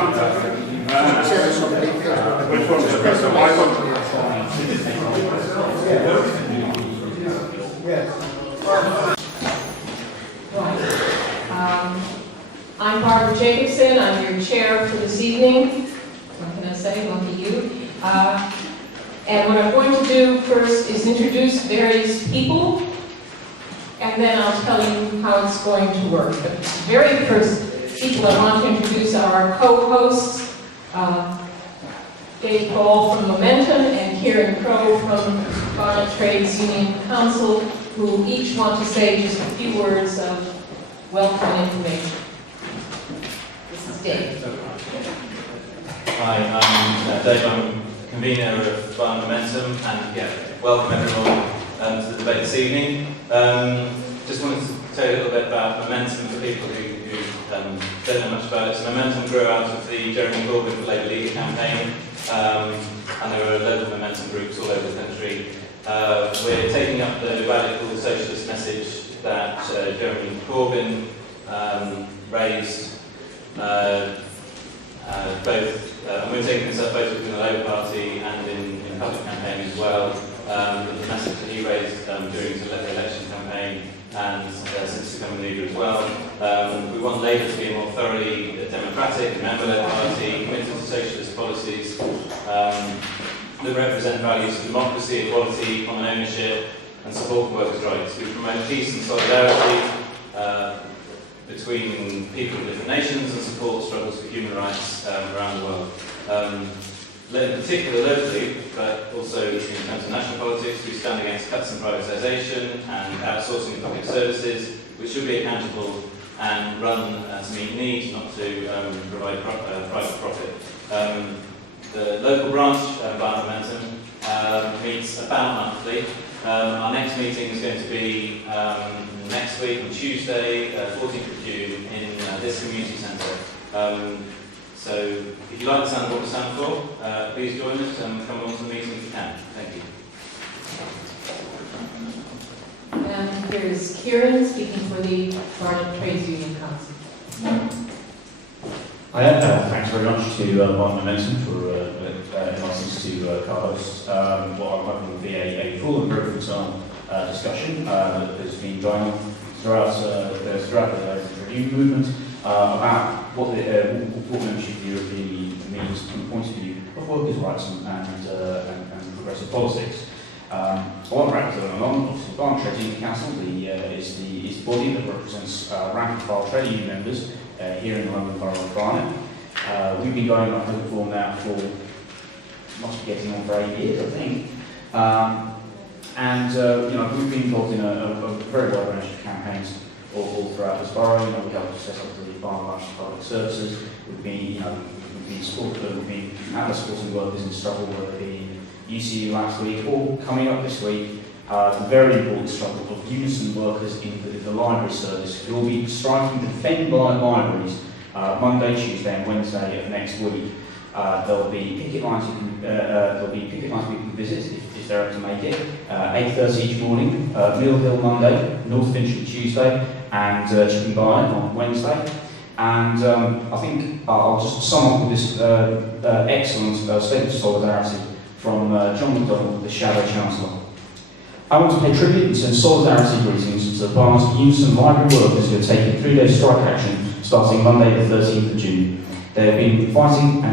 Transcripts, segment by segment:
Which one is the white one? Right. I'm Barbara Jacobson. I'm your chair for this evening. What can I say? Lucky you. And what I'm going to do first is introduce various people, and then I'll tell you how it's going to work. But the very first people I want to introduce are our co-hosts, Dave Paul from Momentum and Kieran Crow from Barnet Trades Union Council, who each want to say just a few words of welcome and information. This is Dave. Hi, I'm Dave. I'm convener of Barnet Momentum, and welcome everyone to the debate this evening. Just wanted to tell you a little bit about Momentum for people who don't know much about it. So Momentum grew out of the Jeremy Corbyn for Labour Leader campaign, and there are local Momentum groups all over the country. We're taking up the radical socialist message that Jeremy Corbyn raised, and we're taking this up both within the Labour Party and in public campaign as well. The message that he raised during his election campaign and since becoming leader as well. We want Labour to be a more thoroughly democratic, member-led party, committed to socialist policies that represent values of democracy, equality, common ownership, and support for workers' rights. We promote peace and solidarity between people of different nations and support struggles for human rights around the world. In particular locally, but also in terms of national politics, we stand against cuts in privatisation and outsourcing of public services, which should be accountable and run to meet needs, not to provide private profit. The local branch, Barnet Momentum, meets about monthly. Our next meeting is going to be next week on Tuesday, 14th of June, in this community centre. So if you like the sound of what we stand for, please join us and come along to the meeting if you can. Thank you. And here's Kieran speaking for the Barnet Trades Union Council. Hi, thanks very much to Barnet Momentum for inviting us to co-host what I'm hoping will be a full and very good-time discussion that has been going on throughout the review movement about what membership of the European Union means from the point of view of workers' rights and progressive politics. I want to represent the Barnet Trades Union Council is the body that represents rank and file trade union members here in the London Borough of Barnet. We've been going on Hope Form now for, must be getting on for 8 years, I think. We've been involved in a very wide range of campaigns all throughout this borough. We helped set up the Barnet Branch of Public Services. We've been at the supporting workers in struggle, whether it be UCU last week or coming up this week. The very important struggle of unison workers in the library service, who will be striking to defend libraries Monday, Tuesday, and Wednesday of next week. There'll be picket lines we can visit if they're able to make it. 8:30 each morning, Mill Hill Monday, North Finchley Tuesday, and Chipping Barnet on Wednesday. And I think I'll just sum up with this excellent statement of solidarity from John MacDonald, the Shadow Chancellor. I want to pay tribute and send solidarity greetings to the Barnet Unison library workers who have taken 3-day strike action starting Monday the 13th of June. They have been fighting for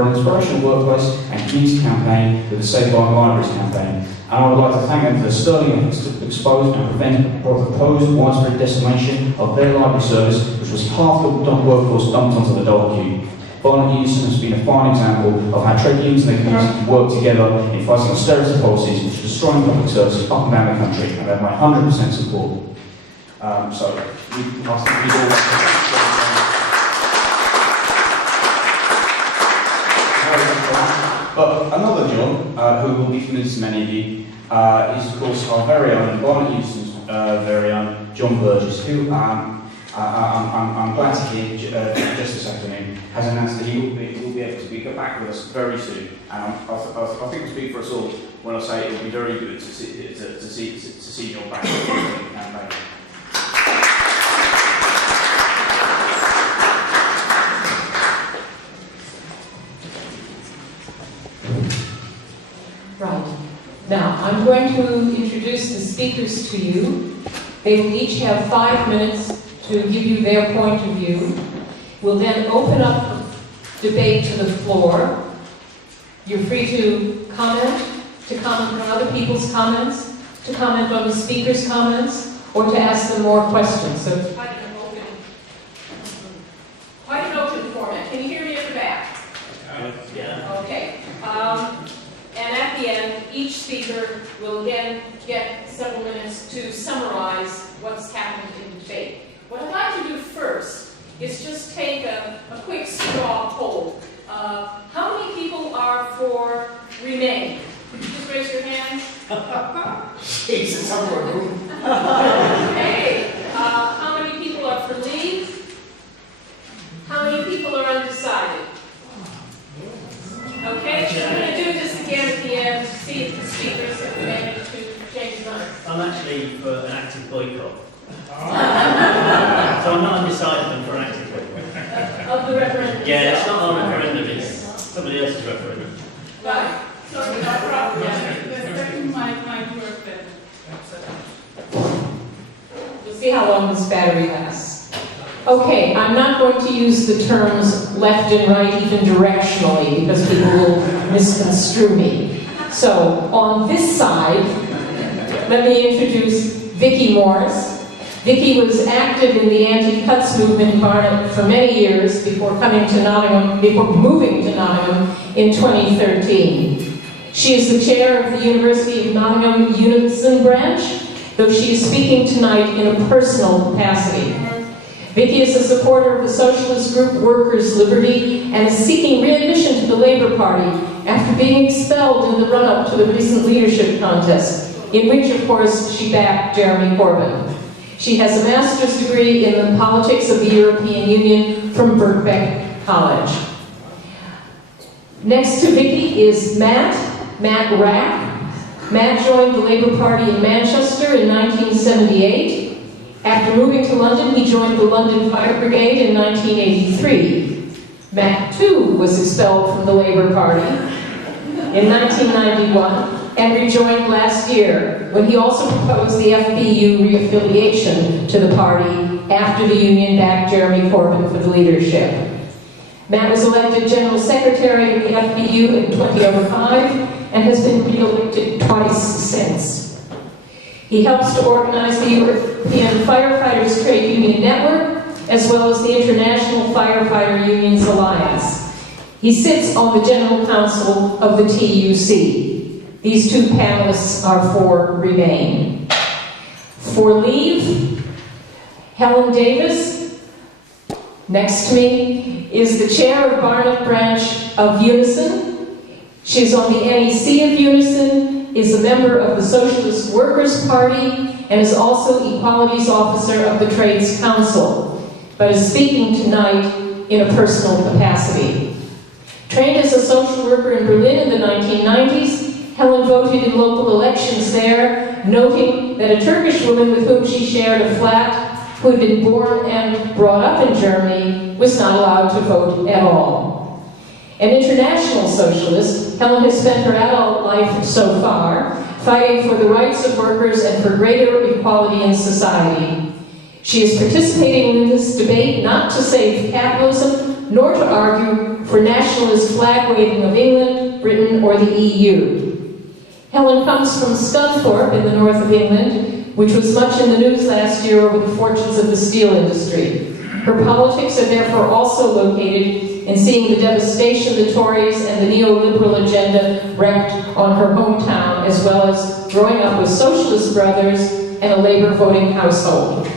an inspirational workplace and community campaign with the Save Barnet Libraries campaign. And I would like to thank them for their sterling efforts to expose and prevent the proposed widespread decimation of their library service, which was half the workforce dumped onto the dole queue. Barnet Unison has been a fine example of how trade unions and their community can work together in fighting austerity policies which are destroying public services up and down the country, and they have my 100% support. But another John, who will be familiar to many of you, is of course our very own, Barnet Unison's very own, John Burgess, who I'm glad to hear just this afternoon has announced that he will be able to be back with us very soon. And I think I speak for us all when I say it will be very good to see John back in the campaign. Right. Now, I'm going to introduce the speakers to you. They will each have 5 minutes to give you their point of view. We'll then open up debate to the floor. You're free to comment on other people's comments, to comment on the speaker's comments, or to ask them more questions. So it's quite an open format. Can you hear me at the back? Yeah. Okay. And at the end, each speaker will again get several minutes to summarize what's happened in the debate. What I'd like to do first is just take a quick straw poll. How many people are for Remain? Just raise your hands. Jesus, I'm a room. Okay. How many people are for Leave? How many people are undecided? Okay, so I'm going to do this again at the end to see if the speakers have managed to change their minds. I'm actually for an active boycott. So I'm not undecided, I'm for an active boycott. Of the referendum. Yeah, it's not our referendum, it's somebody else's referendum. Right. Sorry, no problem. The second might work then. We'll see how long this battery lasts. Okay, I'm not going to use the terms left and right even directionally because people will misconstrue me. So, on this side, let me introduce Vicki Morris. Vicki was active in the anti-cuts movement in Barnet for many years before moving to Nottingham in 2013. She is the chair of the University of Nottingham Unison branch, though she is speaking tonight in a personal capacity. Vicki is a supporter of the socialist group Workers' Liberty and is seeking readmission to the Labour Party after being expelled in the run-up to the recent leadership contest, in which, of course, she backed Jeremy Corbyn. She has a master's degree in the politics of the European Union from Birkbeck College. Next to Vicki is Matt Rack. Matt joined the Labour Party in Manchester in 1978. After moving to London, he joined the London Fire Brigade in 1983. Matt, too, was expelled from the Labour Party in 1991 and rejoined last year, when he also proposed the FPU reaffiliation to the party after the union backed Jeremy Corbyn for the leadership. Matt was elected General Secretary of the FPU in 2005 and has been re-elected twice since. He helps to organize the European Firefighters Trade Union Network, as well as the International Firefighter Unions Alliance. He sits on the General Council of the TUC. These two panelists are for Remain. For Leave, Helen Davis, next to me, is the chair of Barnet branch of Unison. She's on the NEC of Unison, is a member of the Socialist Workers' Party, and is also Equalities Officer of the Trades Council, but is speaking tonight in a personal capacity. Trained as a social worker in Berlin in the 1990s, Helen voted in local elections there, noting that a Turkish woman with whom she shared a flat, who had been born and brought up in Germany, was not allowed to vote at all. An international socialist, Helen has spent her adult life so far fighting for the rights of workers and for greater equality in society. She is participating in this debate not to save capitalism, nor to argue for nationalist flag-waving of England, Britain, or the EU. Helen comes from Scunthorpe in the north of England, which was much in the news last year over the fortunes of the steel industry. Her politics are therefore also located in seeing the devastation the Tories and the neoliberal agenda wreaked on her hometown, as well as growing up with socialist brothers and a Labour voting household.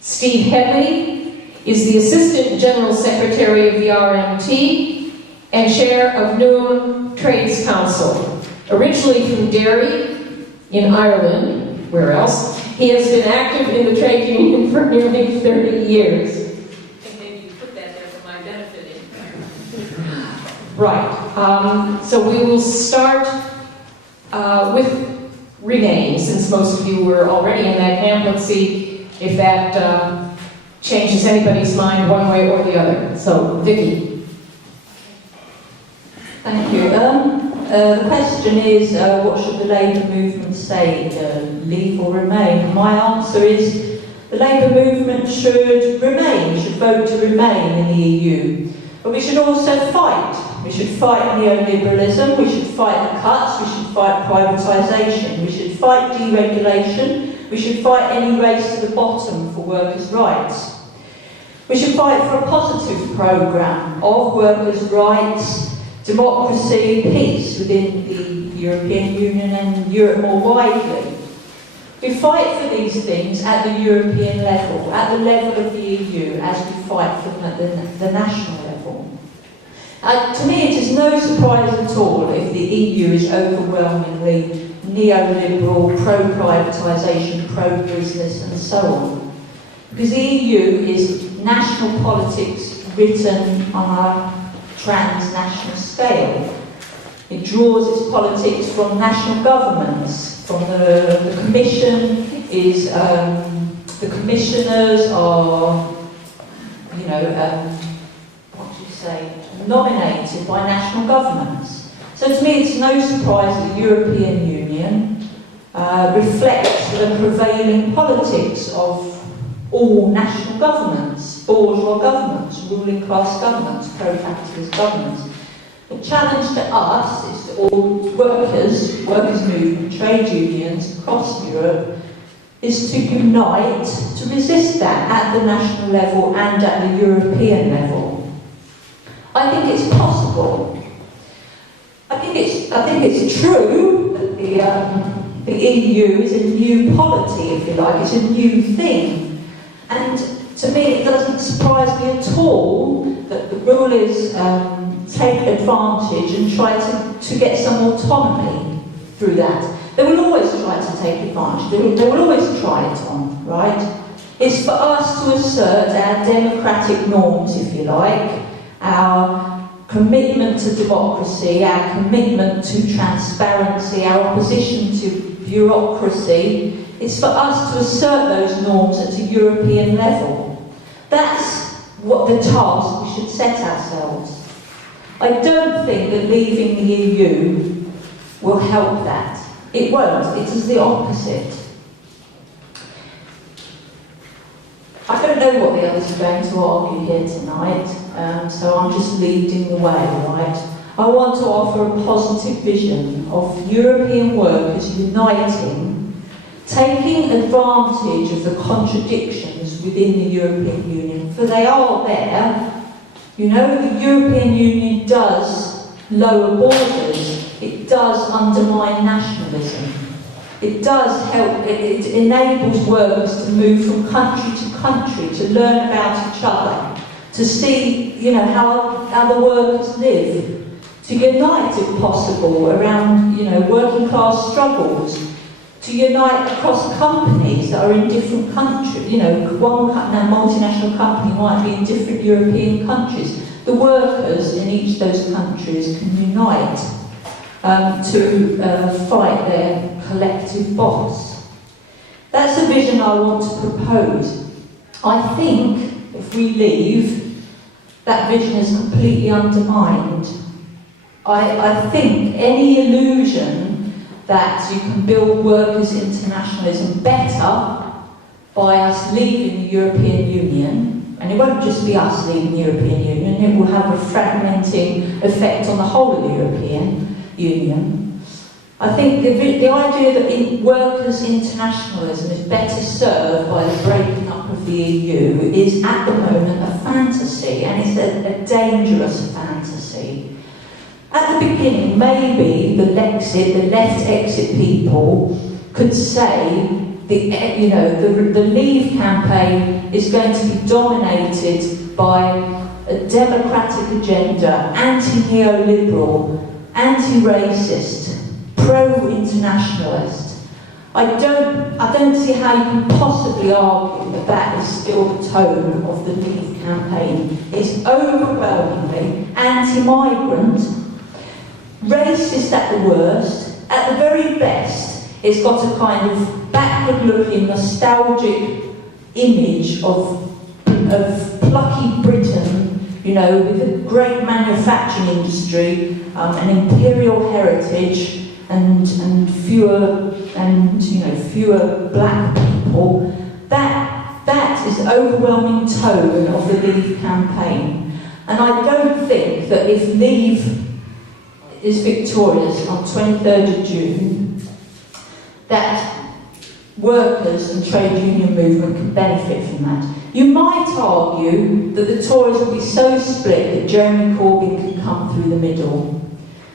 Steve Headley is the Assistant General Secretary of the RMT and Chair of Newham Trades Council. Originally from Derry in Ireland, where else, he has been active in the trade union for nearly 30 years. Right, so we will start with Remain, since most of you were already in that camp. Let's see if that changes anybody's mind one way or the other. So, Vicki. Thank you. the question is, what should the Labour movement say, leave or remain? My answer is, the Labour movement should remain, should vote to remain in the EU. But we should also fight. We should fight neoliberalism, we should fight the cuts, we should fight privatisation, we should fight deregulation, we should fight any race to the bottom for workers' rights. We should fight for a positive programme of workers' rights, democracy, peace within the European Union and Europe more widely. We fight for these things at the European level, at the level of the EU, as we fight for them at the national level. To me, it is no surprise at all if the EU is overwhelmingly neoliberal, pro-privatisation, pro-business, and so on. Because the EU is national politics written on a transnational scale. It draws its politics from national governments, from the Commission is, the commissioners are, nominated by national governments. So to me it's no surprise that the European Union reflects the prevailing politics of all national governments, bourgeois governments, ruling class governments, pro-capitalist governments. The challenge to us is to all workers movement, trade unions across Europe, is to unite to resist that at the national level and at the European level. I think it's possible. I think it's true that the EU is a new polity, if you like, it's a new thing. And to me it doesn't surprise me at all that the rulers take advantage and try to get some autonomy through that. They will always try to take advantage, they will always try it on, right? It's for us to assert our democratic norms, if you like, our commitment to democracy, our commitment to transparency, our opposition to bureaucracy. It's for us to assert those norms at a European level. That's what the task we should set ourselves. I don't think that leaving the EU will help that. It won't. It is the opposite. I don't know what the others are going to argue here tonight, so I'm just leading the way, right? I want to offer a positive vision of European workers uniting, taking advantage of the contradictions within the European Union, for they are there. You know, the European Union does lower borders, it does undermine nationalism. It does help, it enables workers to move from country to country, to learn about each other, to see, how other workers live, to unite, if possible, around, working class struggles, to unite across companies that are in different countries. One multinational company might be in different European countries. The workers in each of those countries can unite to fight their collective boss. That's a vision I want to propose. I think if we leave, that vision is completely undermined. I think any illusion that you can build workers' internationalism better by us leaving the European Union, and it won't just be us leaving the European Union, it will have a fragmenting effect on the whole of the European Union. I think the idea that workers' internationalism is better served by the breaking up of the EU is at the moment a fantasy, and it's a dangerous fantasy. At the beginning, maybe the left exit people could say the Leave campaign is going to be dominated by a democratic agenda, anti-neoliberal, anti-racist, pro-internationalist. I don't see how you can possibly argue that that is still the tone of the Leave campaign. It's overwhelmingly anti-migrant, racist at the worst. At the very best, it's got a kind of backward-looking, nostalgic image of plucky Britain you know, with a great manufacturing industry, an imperial heritage, and fewer black people. That is the overwhelming tone of the Leave campaign. And I don't think that if Leave is victorious on 23rd of June, that workers and trade union movement can benefit from that. You might argue that the Tories will be so split that Jeremy Corbyn can come through the middle.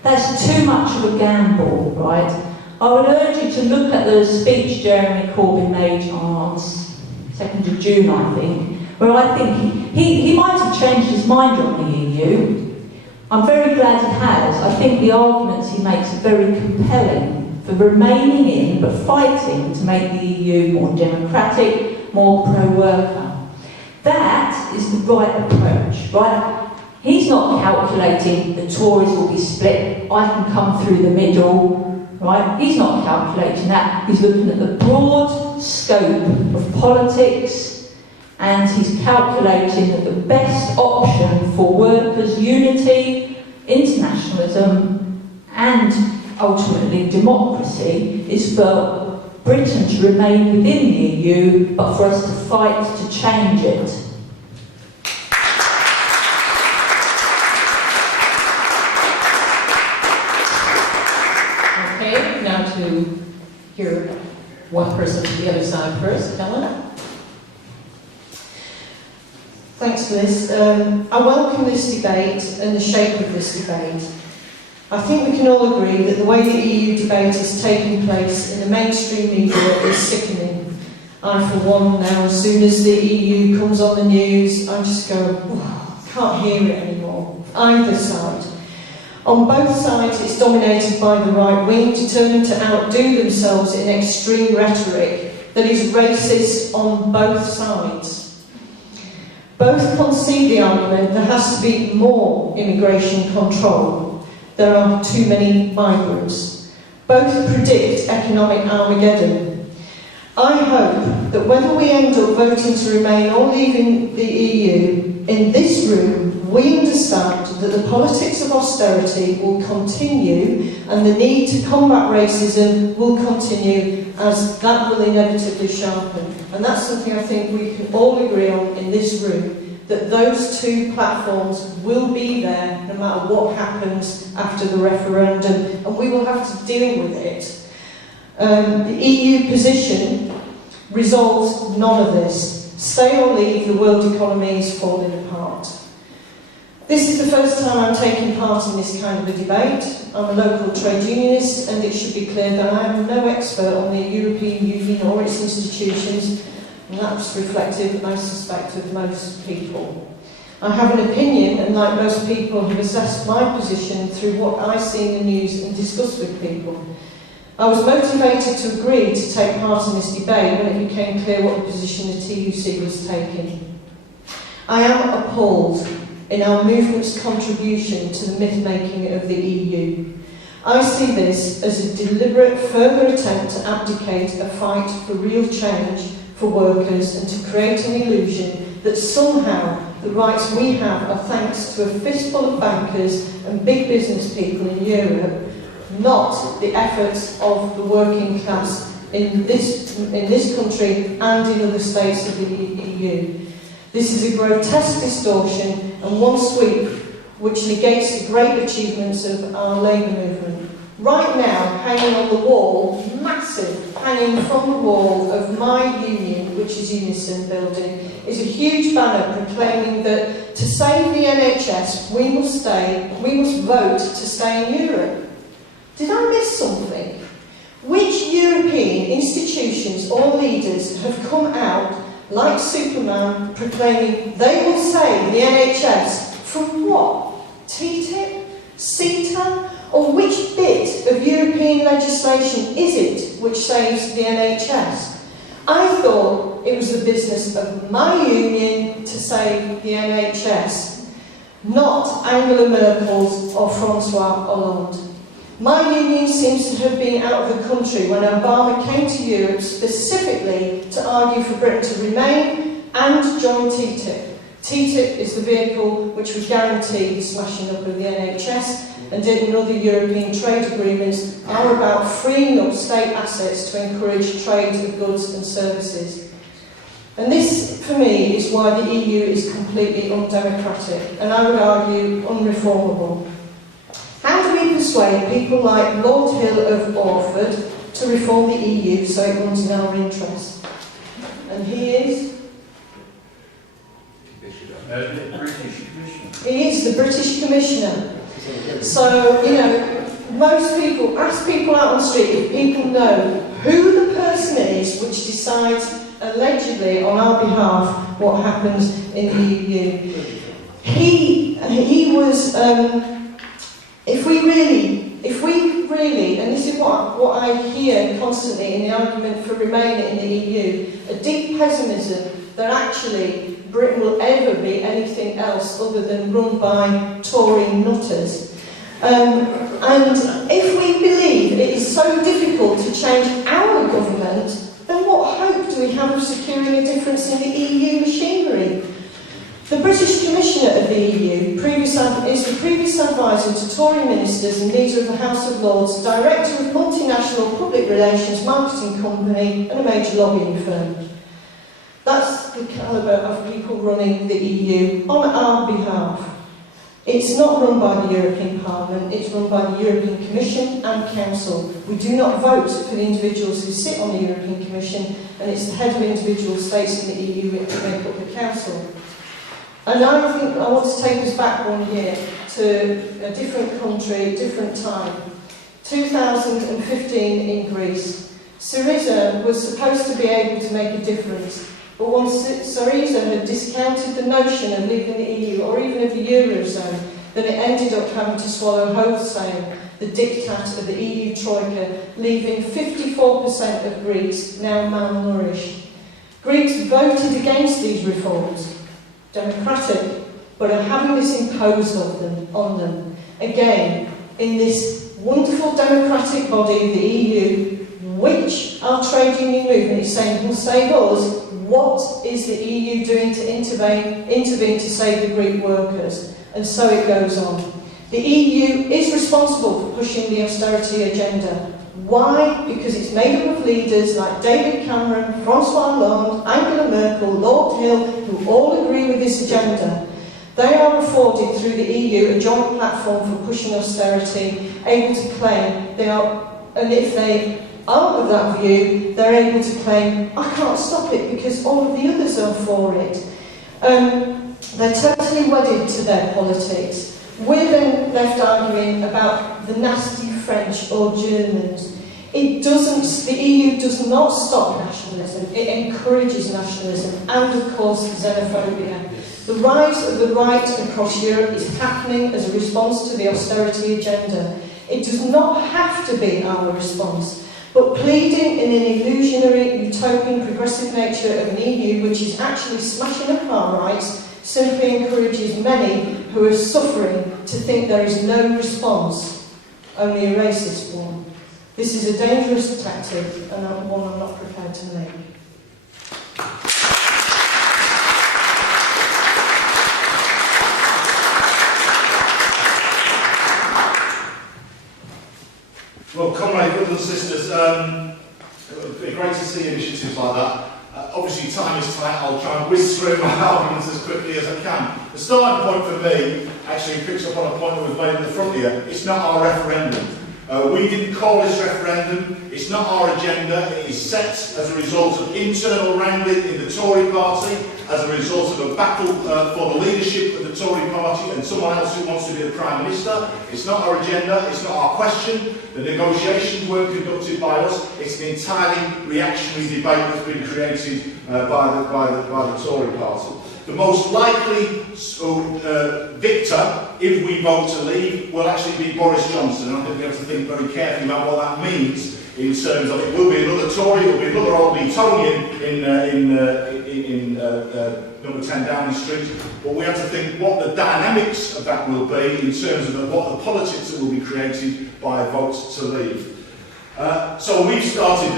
That's too much of a gamble, right? I would urge you to look at the speech Jeremy Corbyn made on 2nd of June, I think, where I think he might have changed his mind on the EU. I'm very glad he has. I think the arguments he makes are very compelling for remaining in but fighting to make the EU more democratic, more pro-worker. That is the right approach, right? He's not calculating the Tories will be split, I can come through the middle, right? He's not calculating that. He's looking at the broad scope of politics, and he's calculating that the best option for workers' unity, internationalism, and ultimately democracy is for Britain to remain within the EU, but for us to fight to change it. Okay, now to hear one person to the other side first. Helen? Thanks, Liz. I welcome this debate and the shape of this debate. I think we can all agree that the way the EU debate is taking place in the mainstream media is sickening. I, for one, now, as soon as the EU comes on the news, I just go, I can't hear it anymore. Either side. On both sides, it's dominated by the right wing, determined to outdo themselves in extreme rhetoric that is racist on both sides. Both concede the argument there has to be more immigration control. There are too many migrants. Both predict economic Armageddon. I hope that whether we end up voting to remain or leaving the EU, in this room we understand that the politics of austerity will continue and the need to combat racism will continue, as that will inevitably sharpen. And that's something I think we can all agree on in this room, that those two platforms will be there no matter what happens after the referendum, and we will have to deal with it. The EU position resolves none of this. Stay or leave, the world economy is falling apart. This is the first time I'm taking part in this kind of a debate. I'm a local trade unionist, and it should be clear that I am no expert on the European Union or its institutions, and that's reflective, I suspect, of most people. I have an opinion, and like most people, have assessed my position through what I see in the news and discuss with people. I was motivated to agree to take part in this debate when it became clear what the position the TUC was taking. I am appalled in our movement's contribution to the myth-making of the EU. I see this as a deliberate further attempt to abdicate a fight for real change for workers and to create an illusion that somehow the rights we have are thanks to a fistful of bankers and big business people in Europe, not the efforts of the working class in this country and in other states of the EU. This is a grotesque distortion and one sweep which negates the great achievements of our labour movement. Right now, hanging on the wall, massive, hanging from the wall of my union, which is Unison Building, is a huge banner proclaiming that to save the NHS, we must vote to stay in Europe. Did I miss something? Which European institutions or leaders have come out like Superman proclaiming they will save the NHS from what? TTIP? CETA? Or which bit of European legislation is it which saves the NHS? I thought it was the business of my union to save the NHS, not Angela Merkel's or Francois Hollande. My union seems to have been out of the country when Obama came to Europe specifically to argue for Britain to remain and join TTIP. TTIP is the vehicle which would guarantee the smashing up of the NHS, and other European trade agreements are about freeing up state assets to encourage trade of goods and services. And this, for me, is why the EU is completely undemocratic, and I would argue unreformable. How do we persuade people like Lord Hill of Orford to reform the EU so it runs in our interest? And he is? He is the British Commissioner. So, you know, most people, ask people out on the street if people know who the person is which decides allegedly on our behalf what happens in the EU. He was, if we really, and this is what I hear constantly in the argument for remaining in the EU, a deep pessimism that actually Britain will ever be anything else other than run by Tory nutters. And if we believe it is so difficult to change our government, then what hope do we have of securing a difference in the EU machinery? The British Commissioner of the EU is the previous advisor to Tory ministers and leader of the House of Lords, director of multinational public relations marketing company and a major lobbying firm. That's the calibre of people running the EU on our behalf. It's not run by the European Parliament, it's run by the European Commission and Council. We do not vote for the individuals who sit on the European Commission, and it's the head of individual states in the EU which make up the Council. And I think I want to take us back 1 year to a different country, different time. 2015 in Greece. Syriza was supposed to be able to make a difference. But once Syriza had discounted the notion of leaving the EU or even of the Eurozone, then it ended up having to swallow wholesale the diktat of the EU Troika, leaving 54% of Greeks now malnourished. Greeks voted against these reforms, democratic, but are having this imposed on them. Again, in this wonderful democratic body, the EU, which our trade union movement is saying will save us. What is the EU doing to intervene to save the Greek workers? And so it goes on. The EU is responsible for pushing the austerity agenda. Why? Because it's made up of leaders like David Cameron, Francois Hollande, Angela Merkel, Lord Hill, who all agree with this agenda. They are afforded through the EU a joint platform for pushing austerity, able to claim they are, and if they aren't of that view, they're able to claim, I can't stop it because all of the others are for it. They're totally wedded to their politics. We're then left arguing about the nasty French or Germans. The EU does not stop nationalism, it encourages nationalism and, of course, xenophobia. The rise of the right across Europe is happening as a response to the austerity agenda. It does not have to be our response. But pleading in an illusionary, utopian, progressive nature of an EU which is actually smashing up our rights simply encourages many who are suffering to think there is no response, only a racist one. This is a dangerous tactic and one I'm not prepared to make. Well, comrade brothers and sisters, it would be great to see initiatives like that. Obviously, time is tight. I'll try and whiz through my arguments as quickly as I can. The starting point for me actually picks up on a point that was made in the front here. It's not our referendum. We didn't call this referendum. It's not our agenda. It is set as a result of internal wrangling in the Tory party, as a result of a battle for the leadership of the Tory party and someone else who wants to be the Prime Minister. It's not our agenda. It's not our question. The negotiations weren't conducted by us. It's an entirely reactionary debate that's been created by the Tory party. The most likely victor, if we vote to leave, will actually be Boris Johnson. I think we have to think very carefully about what that means in terms of it will be another Tory, it will be another old Etonian in number 10 Downing Street. But we have to think what the dynamics of that will be in terms of what the politics that will be created by a vote to leave. So we've started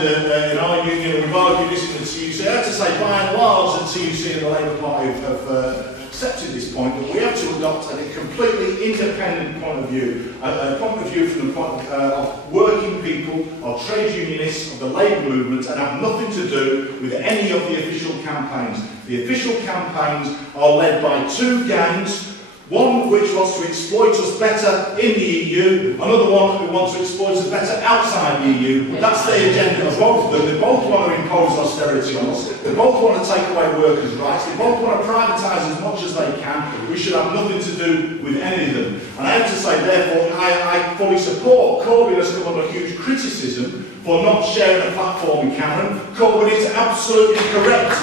in our union, we've argued this in the TUC. I have to say, by and large, the TUC and the Labour Party have accepted this point, but we have to adopt a completely independent point of view, a point of view from the point of working people, of trade unionists, of the labour movement, and have nothing to do with any of the official campaigns. The official campaigns are led by two gangs, one which wants to exploit us better in the EU, another one who wants to exploit us better outside the EU. That's the agenda of both of them. They both want to impose austerity on us. They both want to take away workers' rights. They both want to privatise as much as they can. We should have nothing to do with any of them. And I have to say, therefore, I fully support Corbyn has come under huge criticism for not sharing a platform with Cameron. Corbyn is absolutely correct.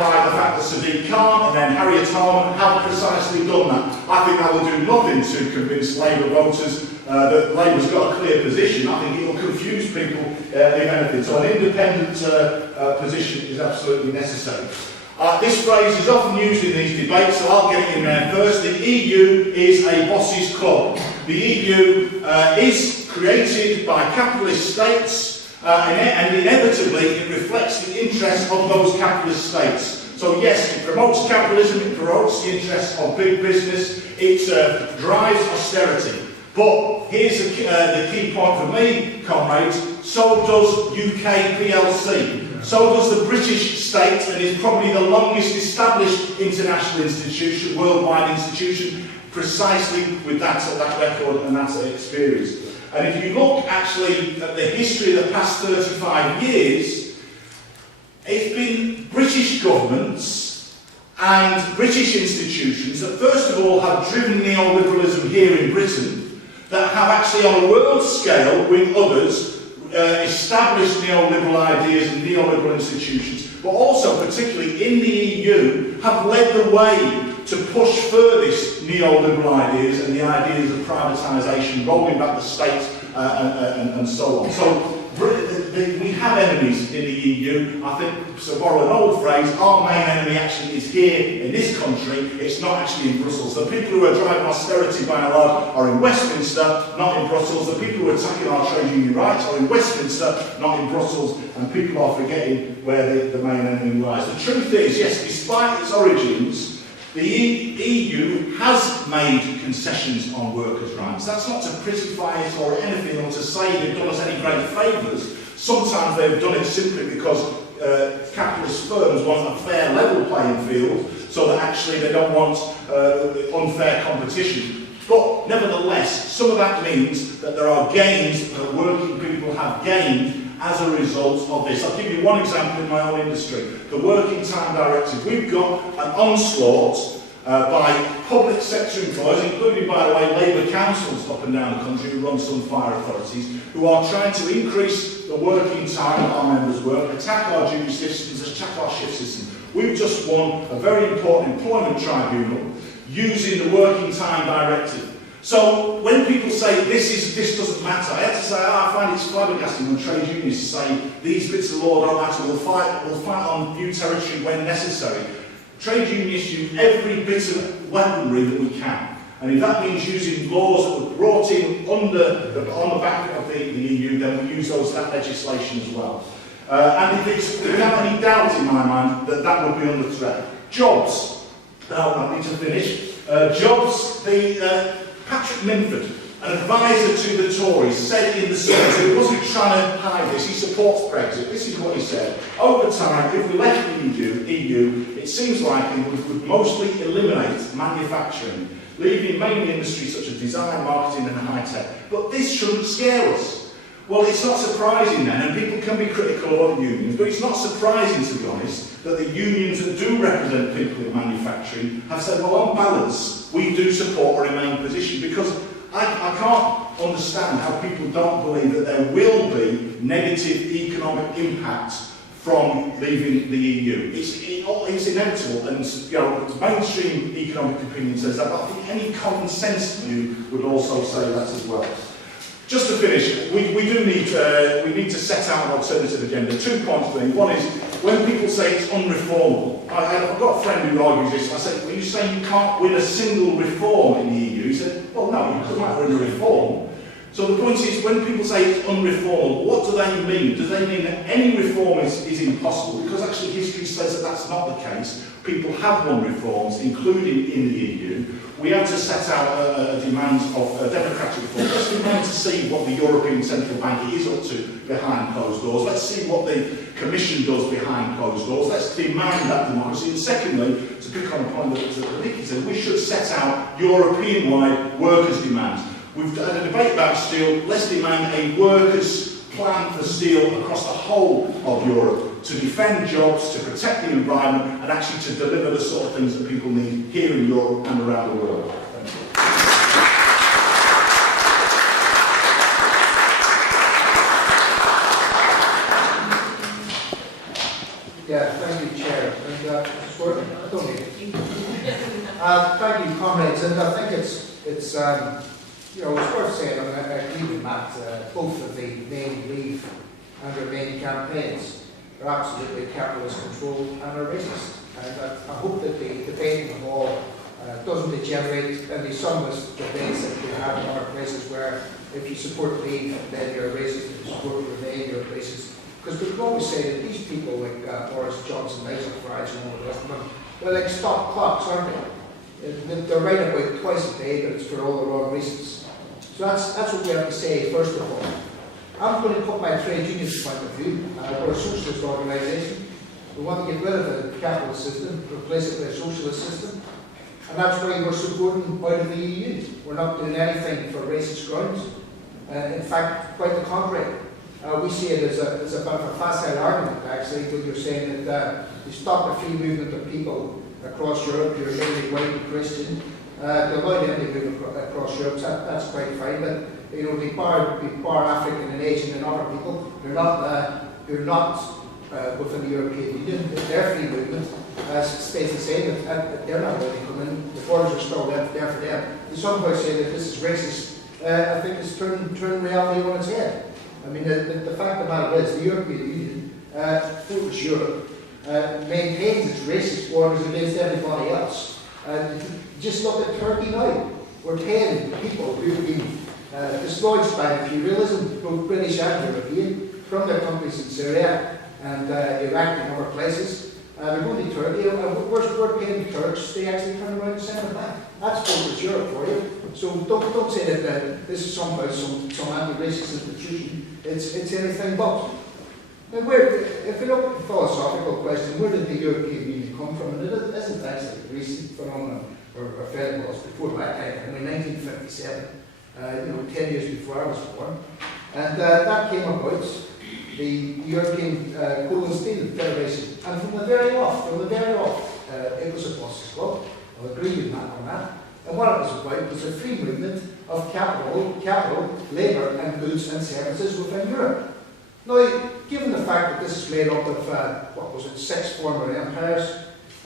By the fact that Sadiq Khan and then Harriet Harman have precisely done that. I think that will do nothing to convince Labour voters that Labour's got a clear position. I think it will confuse people if anything. So an independent position is absolutely necessary. This phrase is often used in these debates, so I'll get it in there first. The EU is a boss's club. The EU is created by capitalist states, and inevitably it reflects the interests of those capitalist states. So yes, it promotes capitalism, it promotes the interests of big business, it drives austerity. But here's the key point for me, comrades, so does UK PLC. So does the British state, and is probably the longest established international institution, worldwide institution, precisely with that record and that experience. And if you look actually at the history of the past 35 years, it's been British governments and British institutions that first of all have driven neoliberalism here in Britain, that have actually on a world scale with others established neoliberal ideas and neoliberal institutions, but also particularly in the EU have led the way to push furthest neoliberal ideas and the ideas of privatisation, rolling back the state and so on. So we have enemies in the EU. I think, to borrow an old phrase, our main enemy actually is here in this country. It's not actually in Brussels. The people who are driving austerity by and large are in Westminster, not in Brussels. The people who are attacking our trade union rights are in Westminster, not in Brussels. And people are forgetting where the main enemy lies. The truth is, yes, despite its origins, the EU has made concessions on workers' rights. That's not to prettify it or anything or to say they've done us any great favours. Sometimes they've done it simply because capitalist firms want a fair level playing field, so that actually they don't want unfair competition. But nevertheless, some of that means that there are gains that working people have gained as a result of this. I'll give you one example in my own industry. The Working Time Directive. We've got an onslaught by public sector employers, including, by the way, Labour councils up and down the country who run some fire authorities, who are trying to increase the working time that our members work, attack our duty systems, attack our shift system. We've just won a very important employment tribunal using the Working Time Directive. So when people say this doesn't matter, I have to say I find it's flabbergasting when trade unions say these bits of law don't matter. We'll fight on new territory when necessary. Trade unions use every bit of weaponry that we can, and if that means using laws that were brought in on the back of the EU, then we use that legislation as well. And without any doubt in my mind that would be under threat. Jobs. Now I need to finish. Jobs. Patrick Minford, an advisor to the Tories, said in the Senate, he wasn't trying to hide this, he supports Brexit. This is what he said. Over time, if we left the EU, it seems likely we would mostly eliminate manufacturing, leaving mainly industries such as design, marketing and high-tech. But this shouldn't scare us. Well, it's not surprising then, and people can be critical of other unions, but it's not surprising, to be honest, that the unions that do represent people in manufacturing have said, well, on balance, we do support a Remain position, because I can't understand how people don't believe that there will be negative economic impact from leaving the EU. It's inevitable, and mainstream economic opinion says that, but I think any common sense view would also say that as well. Just to finish, we need to set out an alternative agenda. 2 points for me. One is, when people say it's unreformable, I've got a friend who argues this, and I said, well, you say you can't win a single reform in the EU? He said, well, no, you couldn't win a reform, So the point is, when people say it's unreformed, what do they mean? Do they mean that any reform is impossible? Because actually history says that that's not the case. People have won reforms, including in the EU. We have to set out demands of democratic reform. Let's demand to see what the European Central Bank is up to behind closed doors. Let's see what the Commission does behind closed doors. Let's demand that democracy. And secondly, to pick on a point that Nicky said, we should set out European-wide workers' demands. We've had a debate about steel. Let's demand a workers' plan for steel across the whole of Europe to defend jobs, to protect the environment, and actually to deliver the sort of things that people need here in Europe and around the world. Thank you. Yeah, thank you, Chair. And it's working. I don't need it. Thank you, comrades. And I think it's you know, it's worth saying. I mean, I agree with Matt. Both of the main Leave and their main campaigns are absolutely capitalist controlled and are racist. And I hope that the debate in the hall doesn't degenerate any sunless debates that we have in other places where if you support Leave, then you're a racist. If you support Remain, you're a racist. Because we can always say that these people like Boris Johnson, Nigel Farage and all the rest of them, they're like stop clocks, aren't they? They're right about twice a day, but it's for all the wrong reasons. So that's what we have to say, first of all. I'm going to put my trade union's point of view. We're a socialist organisation. We want to get rid of the capitalist system, replace it with a socialist system. And that's why we're supporting out of the EU. We're not doing anything for racist grounds. In fact, quite the contrary. We see it as a bit of a facile argument, actually, when you're saying that you stop the free movement of people across Europe, you're mainly white and Christian, to allow them to move across Europe, that's quite fine, but you know, they bar African and Asian and other people, they're not within the European Union. Their free movement stays the same, that they're not really coming, the borders are still there for them. And somehow say that this is racist, I think it's turning reality on its head. I mean, the fact of the matter is, the European Union, focus Europe, maintains its racist borders against everybody else. Just look at Turkey now. We're paying people who've been dislodged by imperialism, both British and European, from their countries in Syria and Iraq and other places. They're going to Turkey, and we're paying the Turks, they actually turn around and send them back. That's focus Europe for you. So don't say that this is somehow some anti-racist institution. It's anything but. Now, if we look at the philosophical question, where did the European Union come from? And it isn't actually a recent phenomenon, or fairly well, before my time. I mean, 1957, 10 years before I was born. And that came about, the European Coal and Steel Federation. And from the very off, it was a bosses club. I'll agree with Matt on that. And what it was about was a free movement of capital, labour and goods and services within Europe. Now, given the fact that this is made up of, 6 former empires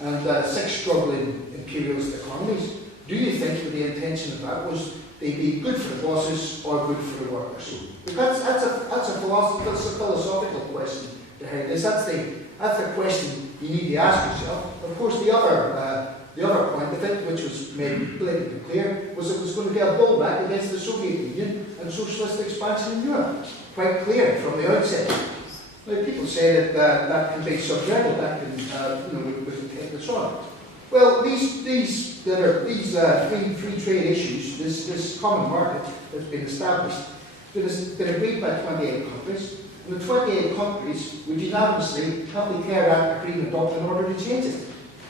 and 6 struggling imperialist economies, do you think that the intention of that was they'd be good for the bosses or good for the workers? Because that's a philosophical question behind this. That's the question you need to ask yourself. Of course, the other point of it, which was made blatantly clear, was it was going to be a blowback against the Soviet Union and socialist expansion in Europe. Quite clear from the outset. Now, people say that that can be subjective, that can, we can take this on. Well, these free trade issues, this common market that's been established, been agreed by 28 countries. And the 28 countries would unanimously have declared that agreement up in order to change it.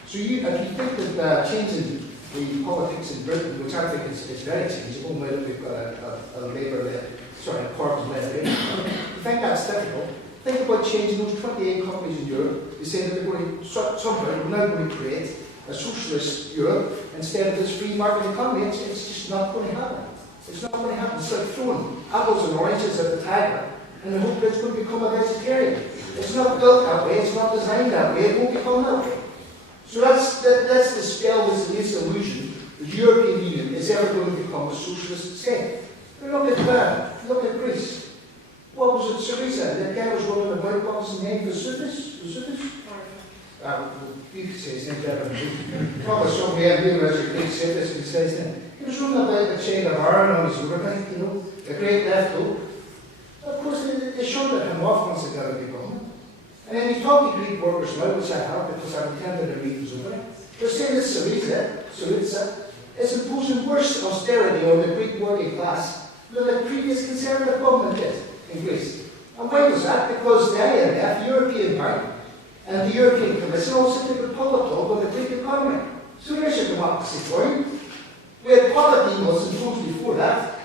So if you think that changing the politics in Britain, which I think is very changeable, now that we've got a carbon-led rate, you think that's difficult, think about changing those 28 countries in Europe. They say that they're going to, somehow, we're now going to create a socialist Europe instead of this free market economy. It's just not going to happen. It's not going to happen. It's like throwing apples and oranges at the tiger and hope that it's going to become a vegetarian. It's not built that way. It's not designed that way. It won't become that way. So that's the spell, this illusion that the European Union is ever going to become a socialist state. Look at Greece. What was it, Syriza? That guy was running about, what was his name? Vesuvius? you could say his name better than me. Probably somebody had been as a great citizen, he says his name. He was running about the chain of iron on his motorbike, you know, a great left hook. Of course, they shunted him off once they got a big government. And then he talked to Greek workers now, which I have because I've attended the meetings over there. They're saying it's Syriza is imposing worse austerity on the Greek working class than the previous Conservative government did in Greece. And why was that? Because the IMF, the European Bank, and the European Commission also took a public talk on the Greek economy. So there's your democracy for you. We had Papademos imposed before that.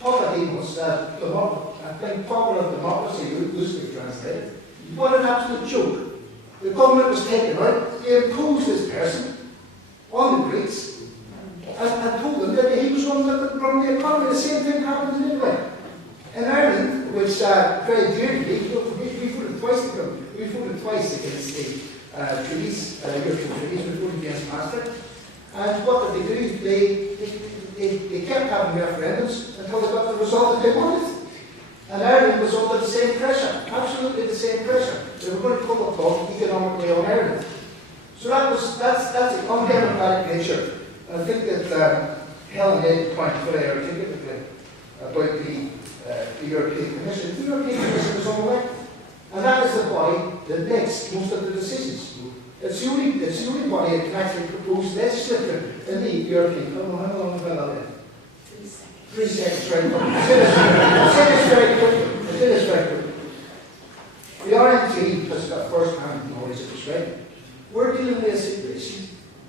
Papademos, I think popular democracy, loosely translated. What an absolute joke. The government was taken out, they imposed this person on the Greeks and told them that he was running the economy. The same thing happened in Italy. In Ireland, which very dearly, we voted twice against the treaties, European treaties, we voted against Maastricht. And what did they do? They kept having referendums until they got the result that they wanted. And Ireland was under the same pressure, absolutely the same pressure. They were going to come up economically on Ireland. So that's the undemocratic nature. I think that Helen made the point very articulately about the European Commission. The European Commission is unelected. And that is the body that makes most of the decisions. It's the only body that can actually propose legislation in the European Commission. How long have I got there? 3 seconds, very quickly. I'll say this very quickly. The RNT has got first-hand knowledge of this, right? We're dealing with a situation.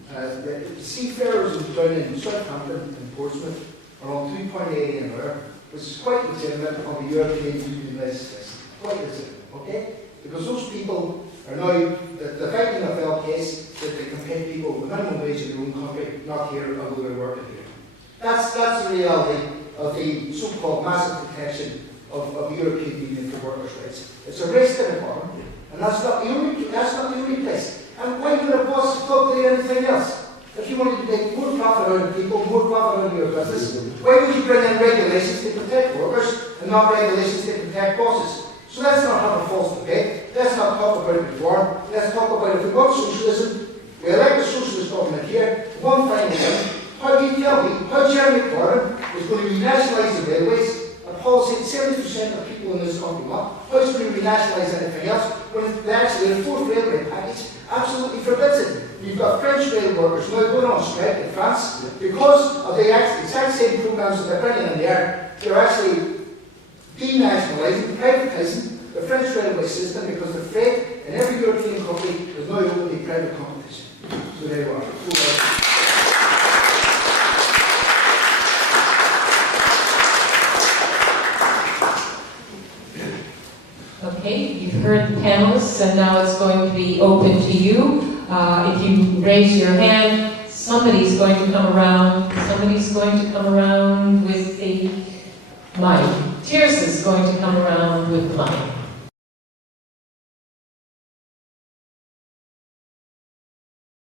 The seafarers down in Southampton and Portsmouth are on 2.80 an hour, which is quite legitimate on the European Union legislation. Quite legitimate, okay? Because those people are now, the fighting a fell case that they can pay people with minimum wage in their own country, not here, although they're working here. That's the reality of the so-called massive protection of the European Union for workers' rights. It's a race to the bottom, and that's not the only place. And why would a boss club do anything else? If you wanted to make more profit out of people, more profit out of your business, why would you bring in regulations to protect workers and not regulations to protect bosses? So let's not have a false debate. Let's not talk about reform. Let's talk about if we want socialism. We elect a socialist government here. One final thing. How do you tell me how Jeremy Corbyn is going to renationalise the railways, a policy that 70% of people in this country want? How is he going to renationalise anything else when actually the fourth railway package absolutely forbids it? You've got French rail workers now going on strike in France because of the exact same programmes that they're bringing in the air. They're actually denationalising, privatising the French railway system because they're afraid in every European country there's now only private competition. So there you are. Okay, you've heard the panelists, and now it's going to be open to you. If you raise your hand, somebody's going to come around with a mic. Tirsa's going to come around with the mic.